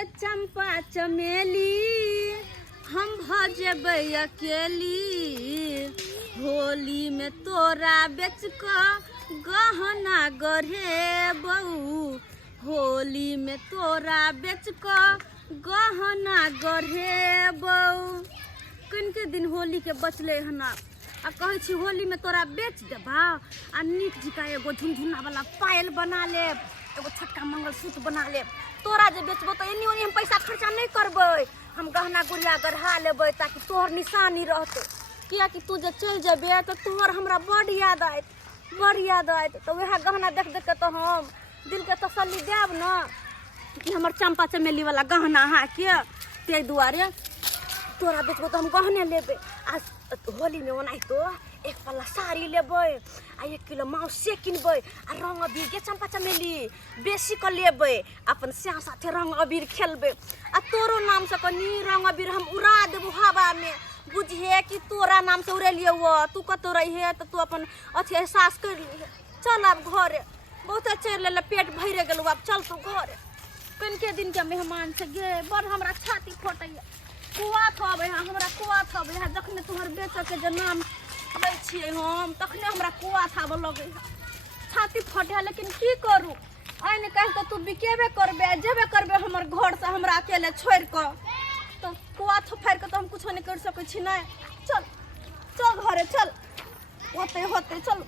गे चंपा चमेली हम भजबै अकेली होली में तोरा बेच क गहना गढ़ेबौ होली में तोरा बेच क गहना गढ़ेबौ कनिके दिन होली के बचले हना आ कहे छी होली में तोरा बेच देबा आ नीक जिका एगो झुनझुना वाला पायल बना लेब एगो छोटका मंगलसूत्र बना लेब तोरा जे बेचबो तो एनी ओनी हम पैसा खर्चा नहीं करबै हम गहना गुड़िया गढ़ा लेबै ताकि तोहर निशानी रहतौ किया कि तू जे चल जेबे तो तोहर हमरा बड़ याद आयत तो वह गहना देख देख के तो हम दिल के तसल्ली देब न कि हमर चंपा चमेली वाला गहना है के ते दुआरे तोरा बेचबो तो हम गहने लेबै आ होली में ओनाइ तो एक पल्ला साड़ी लेबै आ 1 किलो मांस से किनबै आ रंग अबीर के चंपा चमेली बेसी क लेबै अपन स्याह साथे रंग अबीर खेलबै आ तोरो नाम से कनी रंग अबीर हम उड़ा देबो हवा में बुझे कि तोरा नाम से उड़ेलिए वो तू कतो रही तो तू अपन अथी एहसास कर ली चल अब घरे बहुत चढ़ ले पेट भरे गेल अब चल तू घरे कनिके दिन के मेहमान से गे बड़ हमरा छाती फटैया कुआ थब हमरा कुआ थब जखने तुम्हार बेटा के जे नाम लै छियै हम तखने हमरा कुआ थाब लगे छाती फटे लेकिन की करू आइ ने कह तो तू बिकेबे करबे जेबे करबे हमर घर से हमरा अकेले छोड़ क तो कुआ थोफार के तो हम कुछ नहीं कर सकै छी नहीं चल घरे चल होते चल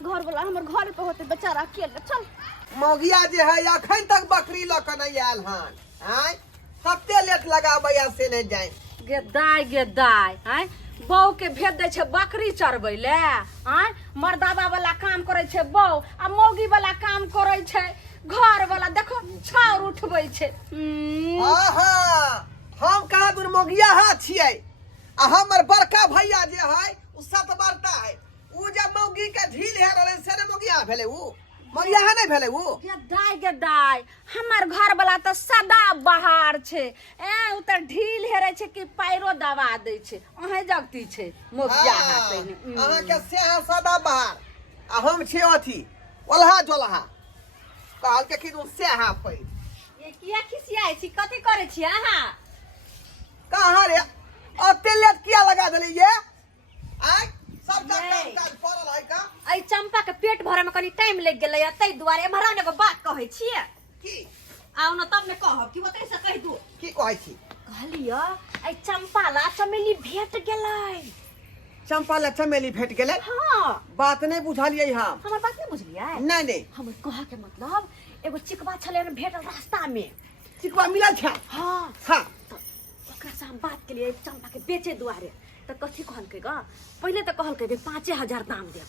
घर वाला हमर घर पे होते बेचारा अकेले चल मौगिया जे है अखन तक बकरी ल के नहीं आयल हन हैं कते लेट लगाबै से नहीं जाए गे दाय हैं बौ के भेज दे छे बकरी चरबै ले हैं मर्दावा वाला काम करे छे बौ आ मौगी वाला काम करे छे घर वाला देखो छाउर उठबै छे आहा हम कहा दूर मौगिया हा छियै आ हमर बड़का भैया जे है उ सत बरता है उ जे मौगी के झील है रहले से ने मौगिया भेले उ मौगिया है नहीं भेले उ गे दाय हमर घर वाला तो सदा बहार छे उ त ढील हेरे छे कि पैरो दबा दे छे ओहे जगती छे मौगिया हाथे अहाँ के से सदा बहार आ हम छे अथी ओलहा जोलहा कहल के कि उ से हा पै ये किया खिसियाई छी कथि करे छी अहाँ कहाँ रे अते लेट किया लगा देली ये आय सब काम काज पड़ल है का आई चंपा के पेट भरे में कनी टाइम लग गेलै तै दुआरे एमहरा ने एगो बात कहै छियै की आउ न तब ने कहब कि ओतै से कहि दू की कहै छी कहलियो आई चंपा ला चमेली भेट गेलै चंपा ला चमेली भेट गेलै हां बात नहीं बुझलियै हम हमर बात नहीं बुझलियै नहीं हमर कहा के मतलब एगो चिकवा छले भेटल रास्ता में चिकवा मिलल छै हां ओकरा से हम बात के लिए चंपा के बेचे दुआरे तो कथी कहलकै ग पहले तो कहलकै जे 5000 दाम देब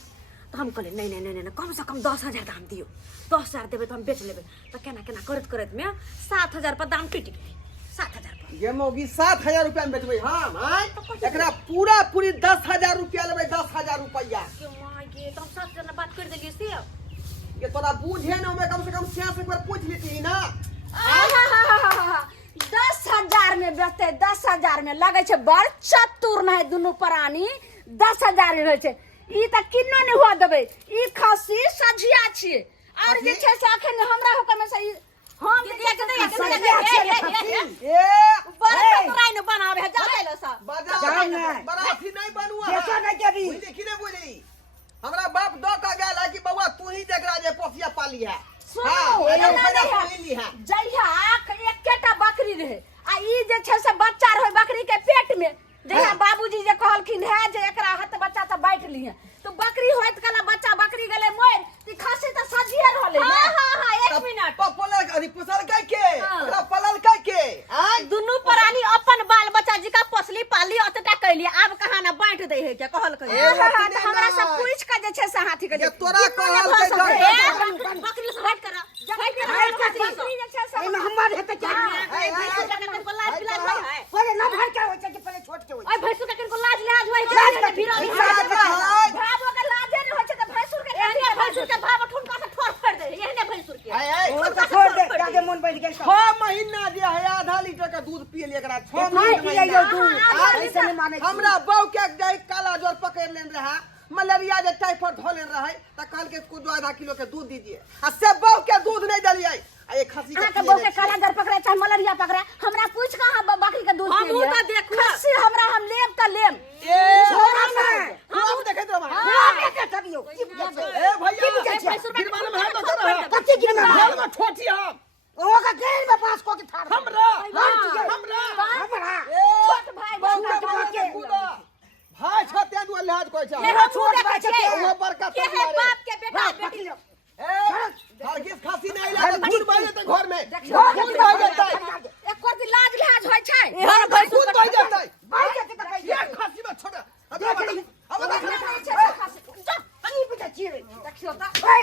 तो हम कहले नहीं कम से कम 10000 दाम दियो 10000 देबे तो हम बेच लेबे तो केना करत में 7000 पर दाम टूट गेलै 7000 पर ये मौगी 7000 रुपया में बेचबै हम एकरा पूरी 10000 रुपया लेबै 10000 रुपया के माय गे तो हम 7000 बात कर देलिए से ये तोरा बूझे न में कम से कम 6 एक बार पूछ लेती ना 10,000 में बेचते 10,000 में लगे छे बड़ चतुर नहीं दुनु प्राणी 10,000 रहे छे ई त किन्नो नहीं हुआ देबे ई खसी सझिया छिए और जे छे से अखन हमरा होकर में से हम ए बड़ा तोराई न बनावे है जाए लो सा बराती नहीं बनुआ कैसा नहीं करी देखी ने बोली हमरा बाप दो का गेल है कि बउआ तू ही जकरा जे पोसिया पाली है जइहा एकेटा बकरी रहे आ ई जे छे से बच्चा रहे बकरी के पेट में जइहा बाबूजी जे कहलखिन है जे एकरा हाथ बच्चा त बैठ ली है तो बकरी होत कला बच्चा बकरी गेले मोर ती खसी त सजिए रहले हां 1 मिनट पपलक अभी पुसल के ओकरा पलल के आ दुनु प्राणी अपन बाल बच्चा जी का पोसली पाली अतटा कैली अब कहां ना बांट दे है के कहलकै हमरा सब पूछ के जे छे से हाथी के तोरा कहलकै बकरी से हट कर बकरी जे छे से एमे हमर हेते क्या पहले ना भर के होय छै पहले छोट के होय ओए भैंसु के किनको लाज होय छै फिर भावो के लाजे न होय छै त भैंसुर के भाव ठुनका से ठोर कर दे एहने भैंसुर के ओ त छोड़ दे आगे मन बैठ गेल 6 महीना जे है आधा लीटर का दूध पिए एकरा 6 महीना पिए दूध ऐसे नहीं माने हमरा बौ के जाई काला जोर पकड़ लेन रहा मलेरिया जे टाइफाइड धोले रहे त कहल के को 2.5 किलो के दूध दीजिए आ से बौ के दूध नहीं दलिए आ एक खस्सी आके बहुते काला दर पकड़ा चाहे मलेरिया पकड़ा हमरा पूछ कहां बकरी के दूध हम पिए उ लिए? त देखू खस्सी हमरा हम लेब त लेब ए छोड़ा ना हम देखैत रहबा हम के तबियो की बुझे ए भैया की बुझे छै? गिरबान में हम कर रहा कथी गिरबान में? घर में ठोठी हम ओका गेल में पास को के ठाड़ हमरा हमरा छोट भाई भाई छते दु लिहाज कोइ छै एगो छोट भाई छै वो बड़का के है बाप के बेटा बेटी ए हरगिज खस्सी नहीं लागे दूध बह जेतै घर में घर दूध बह जेतै एक कोर लाज लिहाज होय छै घर में दूध बह जेतै भाई के त भाई ये खस्सी में छोड़ अब की बुझे छी रे देखियो त भाई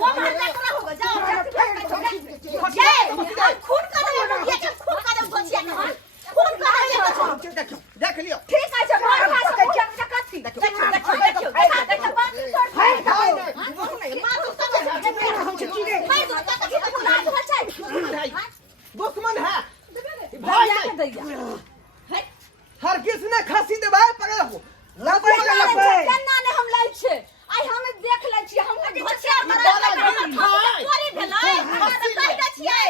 वो मारना करा होगा जाओ ये खून कर ये के खून कर बचिया के खून कर देख लियो ठीक है जे मार खा सके क्या कथी देखियो भाई दुश्मन है भाई हरगिज ने खस्सी दे भाई पकड़ हो लपै लपै केना ने हम लै छै आइ हम देख लै छी हम घचिया मारा चोरी भेलै हम त कहि दै छियै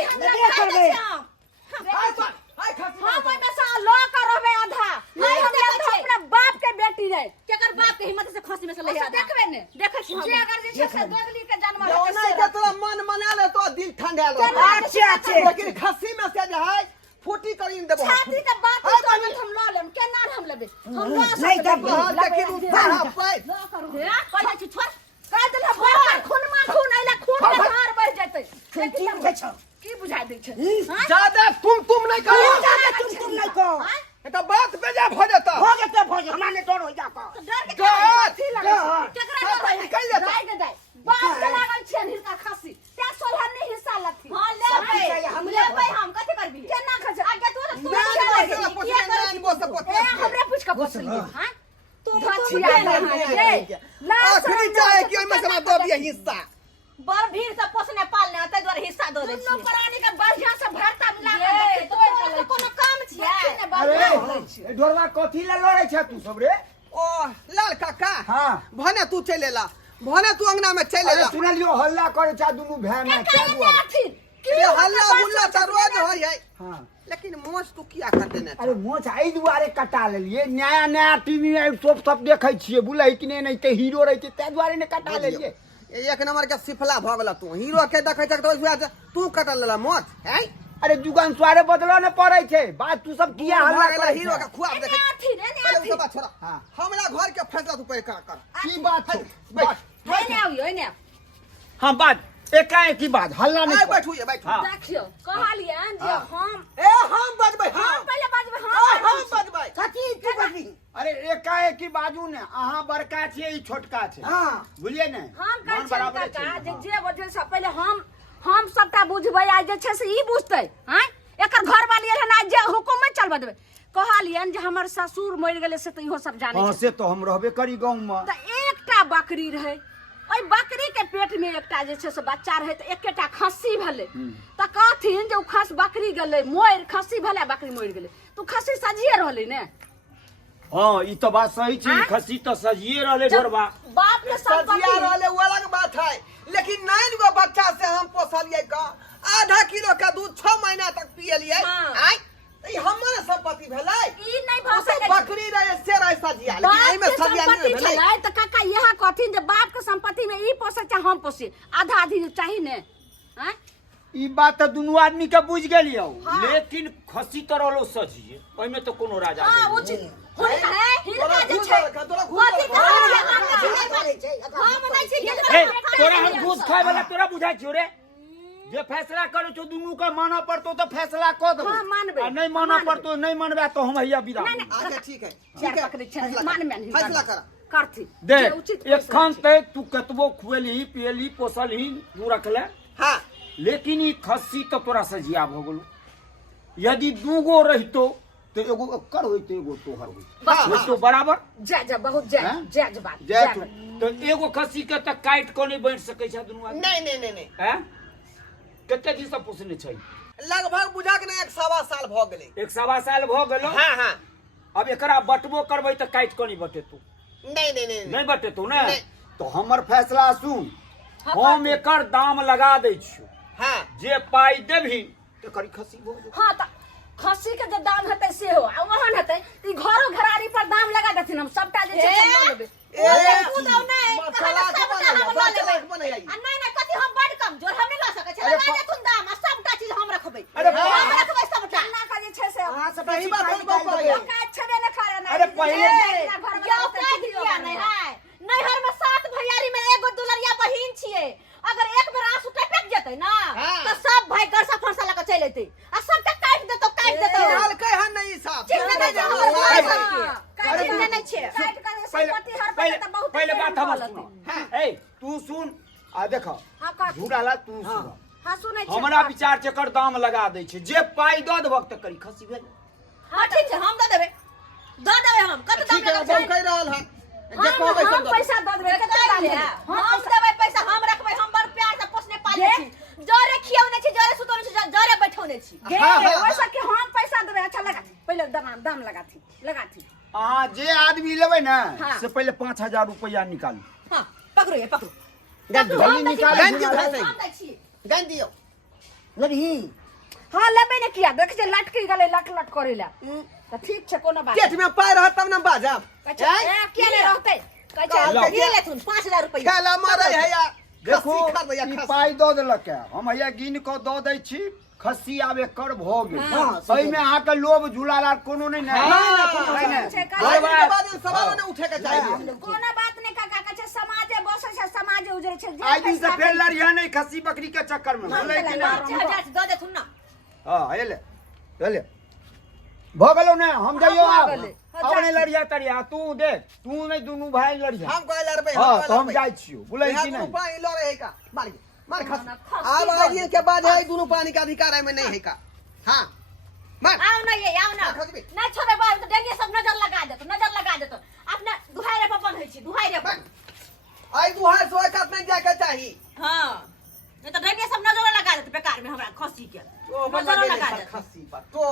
हाय खस्सी हम ओइ में से लो कर रहबे आधा नहीं हम अपने बाप के बेटी रे केकर बाप के हिम्मत से खस्सी में से ले आधा देखबे ने देखै छी जे अगर जे छै से दोगली के जन्म ओना के तोरा मन मना ले तो दिल ठंडा लो अच्छे लेकिन खस्सी में से जे है फूटी करी देबो छाती के बात करन हम ल लेम केना हम लेबे हम ल नहीं सकबे तब लेकिन उठा पाई ल करू हे कहै छी छोड़ कह देला बाप खून मा खून आइला खून के धार बह जेतै की बुझे छ की बुझाइ दै छै ज्यादा तुम नहीं करो तुम नहीं को एटा बात बेजा भ जाता हो जते हमरा ने डर हो जा को डर के डर, कथी लगै छै केकरा डर निकल जाता। दाइ के दाइ बाप के लागल छै हिरका खस्सी ते सोलहन ने हिस्सा लथी हां लेबै हम लेबै हम कथी करबी केना खस आगे तू नहीं बोल सको ए हमरे पूछ के पोछलिए हां तू घचिया रे आखिरी चाहे कि ओइ में से दो दिए हिस्सा बड़ भीड़ से पोसने पालने तै द्वारा हिस्सा दो दै छी दुनू प्राणी के बढ़िया से भरता मिला के तो कोनो काम छियै अरे ढोलवा कथी ले लड़ै छ तू सब रे ओ लाल काका हां भने तू चले ला भने तू अंगना में चले अरे ला सुनलियो हल्ला करे छ दुनु भाई में क्या हुआ ये हल्ला गुल्ला त रोज होय है हां लेकिन मोच तू किया कर देने अरे मोच आई दुआरे कटा लेलिए नया नया टीवी में सब देखै छियै बुलै कि नहीं ते हीरो रहै छै ते दुआरे ने कटा लेलिए एक नंबर के सिफला भ गेला तू हीरो के देखै छ त तू कटल लेला मोच है अरे जुगान स्वारे बदलो न पड़ै छै बात तू सब किया हल्ला गेला करे हीरो के खुआब देखै पहले ने उसका बात छोड़ा हाँ। हमरा घर के फैसला तू पहले कर की बात छै बैठ आइयो ने हां बात एकाएक की बात हल्ला आइ नहीं बैठू ये बैठू हाँ। देखियो कहलियन जे हम ए हम बजबै हम हम पहले बाजबै हम बजबै कथी तू बजबी अरे एकाएक की बाजू ने अहाँ बड़का छियै ई छोटका छै हां बुझलिए ने हम कहै मन छी बराबर काका छै जे जे वजह से पहले हम सबटा बुझबै आ जे छै से ई बुझतै हैं एकर घर वाली एहन आ जे हुकुम में चलबा देबै कहलियन जे हमर ससुर मरि गेलै से त इहो सब जानै हां छै से तो हम रहबे करी गांव में त एकटा बकरी रहै ओइ बकरी के पेट में एकटा जे छै से बच्चा रहै त एकेटा खस्सी भेलै त कहथिन जे उ खस बकरी गेलै मोर खस्सी भेलै बकरी मरि गेलै तू खस्सी सजिए रहलै ने हां ई तो बात सही छै हाँ? खस्सी तो सजिए रहले ढोरबा बाप के सजिया संपत्ति रहले वो अलग बात है लेकिन 9 गो बच्चा से हम पोसलिए का आधा किलो का दूध 6 महीना तक पियलिए हाँ। आई ई हमर संपत्ति भेलै ई नहीं ओ भऽ सब सकै बकरी रहे से रहे सजिया लेकिन बाप एहि में के सजिया संपत्ति नहीं भेलै छलै त काका यह कहथिन जे बाप के संपत्ति में ई पोसे चाहे हम पोसे आधा आधी चाही ने हैं ई बात तो दुनू आदमी के बुझ गेलियो हाँ। लेकिन खस्सी तो रहलो सजिए ओइ में तो कोनो राजा हां नहीं। उचित हुनका है हिनका जे घूस छै तोरा घूस कथी हम नहीं छी ए तोरा हम घूस खाए वाला तोरा बुझाइ छियो रे जे फैसला करो छो दुनू के मानऽ पड़तो तो फैसला क दबो हाँ, मानबै। आ नहीं मानऽ पड़तो नहीं मानबे तो हम हैया विदा नहीं, नहीं। अच्छा ठीक है चार पकड़े छै फैसला मान कर। में फैसला कर करथि दे जे उचित एखन तक तू कतबो खुएली पियली पोसलही तू रखले हां लेकिन ई खस्सी तो तोरा सजिया भ गेलो यदि दूगो रहितो तो एगो कर होइतो एगो तोहर बस, होइतो होइतो बराबर जय बहुत जय हाँ? जय बात जय तो एगो खस्सी के त काट को नहीं बैठ सकै छै दुनू आदमी नहीं हैं कते दिन से पोसने छै लगभग बुझा के ना 1.25 साल भ गेलै 1.25 साल भ गेलो हां हां अब एकरा बटबो करबै त काट को नहीं बटेतो नहीं नहीं बटेतो ने नहीं। तो हमर फैसला सुन हम एकर दाम लगा दै छियो हाँ जे पाई देभी तो करी खसी हो जाए। हाँ तो खस्सी के जो दाम हेतै से हो आ वहन हेतै ई घरो घरारी पर दाम लगा देथिन हम सबटा जे छै सब लऽ लेबै कूदौ नहीं मसाला के बनैया बनैया आ नहीं नहीं कथी हम बड़ कमजोर हम नहीं लऽ सकै छी अरे लगा देथुन दाम आ सबटा चीज हम रखबै अरे हम रखबै सबटा ना का जे छै से अहाँ सब सही बात हम कहबै। काज छबे न करे ना अरे पहिले क्या काज दिया नहीं है नैहर में 7 भैयारी में एगो दुलरिया बहिन छियै अगर एक बेर आंसू टपक जेतै ना हाँ। तो सब भाई गरसा फरसा लगा चल अयतै आ सबटा काट देतौ हाल कह नहीं साहब ठीक है, नहीं काज नहीं छै काट कर से पहले पति हर पहले पे बहुत पहले बात हम सुनो। हाँ। ए तू सुन आ देखो हां का झूडाला तू सुन हां सुनै छी हमरा विचार से कर दाम लगा दै छै जे पाई दऽ देबक त करी खसी भेल। हां ठीक छै हम दऽ देबै हम कत दाम ठीक है लगा हम कह रहल है जे हम कहबै हम सब पैसा दऽ देबै कते दाम देबै हम देबै पैसा हम रखबै हम बड़ प्यार से पोसने पाले छी जरे खियौने छी जरे सुतौने छी जरे बैठौने छी गे हाँ, हाँ, ओइ सब के हम पैसा देबै अच्छा लगा पहिले दाम लगाथी अहाँ जे आदमी लेबै ना हाँ। से पहले 5000 रुपया निकालू। हां पकड़ो ये पकड़ो जल्दी निकाल गंज निकाल। हम दै छी गन दियो लबही हां लेबै ने किया देख जे लटकी गेलै लट करेला त ठीक छै कोनो बात पेट में पाय रहत तब न बाजब अच्छा के ने रहतै कहै छै कहलकै ये लेथुन 5000 रुपया खेला मारे है या देखो खस्सी खा दैया ई खस्सी। पाई दऽ देलक है हम हैया गिन कऽ दऽ दै छी खस्सी आब एकर भऽ गेल एहिमे अहाँके लोभ झुलाला कोनो नहि ने नहीं, नहीं, छै आज के बाद सवाल न उठे के चाहिए कोनो बात नहि काका कहै छै समाजे बसै छै समाजे उजरै छै आइ दिन से फेर लड़िया नहीं खस्सी बकरी के चक्कर में बोलै कि ना 5000 दऽ देथुन ना हां एले भऽ गेलौ ने हम जाइयो भऽ आब गेलै। अपने लड़िया तड़िया तू देख तू नहीं दुनू भाई लड़िया हम कह लड़बे हां तो हम जाइ छियो बुलै कि नहीं नहीं पानी लड़े है का मार खस खस्सी अब आगे के बाद है दोनों पानी का अधिकार है में नहीं है का हां मार आओ ना ये आओ ना खसबे। नहीं छोड़े बाहर तो डेंगे सब नजर लगा देतो अपने दुहारे पर बन है छी दुहारे पर आई दुहार सोए का नहीं जाके चाहिए हां नहीं तो डेंगे सब नजर लगा देतो बेकार में हमरा खस्सी के तो नजर बल्ला लगा के देतो खस्सी पर तो